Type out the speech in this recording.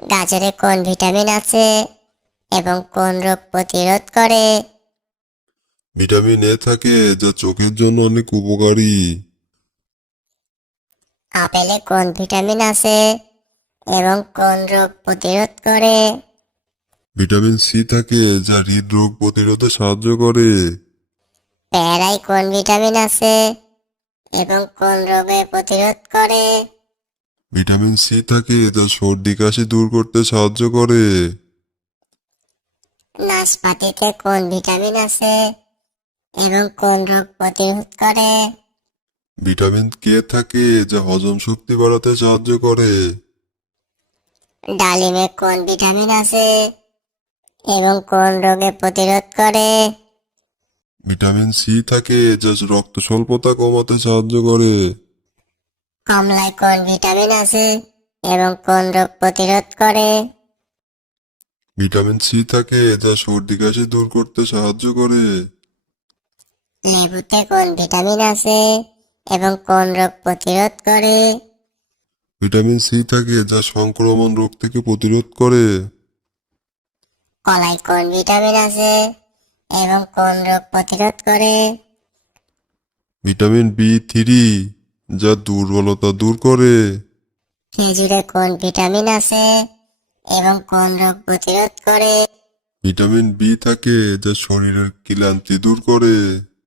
গাজরে কোন ভিটামিন আছে এবং কোন রোগ প্রতিরোধ করে? ভিটামিন এ থাকে যা চোখের জন্য অনেক উপকারী। আপেলে কোন ভিটামিন আছে এবং কোন রোগ প্রতিরোধ করে? ভিটামিন সি থাকে যা হৃদরোগ প্রতিরোধে সাহায্য করে। পেয়ারায় কোন ভিটামিন আছে এবং কোন রোগে প্রতিরোধ করে? ভিটামিন সি থাকে যা সর্দি কাশি দূর করতে সাহায্য করে। নাশপাতিতে কোন ভিটামিন আছে এবং কোন রোগ প্রতিরোধ করে? ভিটামিন কে থাকে যা হজম শক্তি বাড়াতে সাহায্য করে। ডালিমে কোন ভিটামিন আছে এবং কোন রোগে প্রতিরোধ করে? ভিটামিন সি থাকে যা রক্ত স্বল্পতা কমাতে সাহায্য করে। কমলায় কোন ভিটামিন আছে এবং কোন রোগ প্রতিরোধ করে? ভিটামিন সি থাকে যা সর্দি কাশি দূর করতে সাহায্য করে। লেবুতে কোন ভিটামিন আছে এবং কোন রোগ প্রতিরোধ করে? ভিটামিন সি থাকে যা সংক্রমণ রোগ থেকে প্রতিরোধ করে। কলায় কোন ভিটামিন আছে এবং কোন রোগ প্রতিরোধ করে? ভিটামিন বি3 যা দুর্বলতা দূর করে। খেজুরে কোন ভিটামিন আছে এবং কোন রোগ প্রতিরোধ করে? ভিটামিন বি থাকে যা শরীরের ক্লান্তি দূর করে।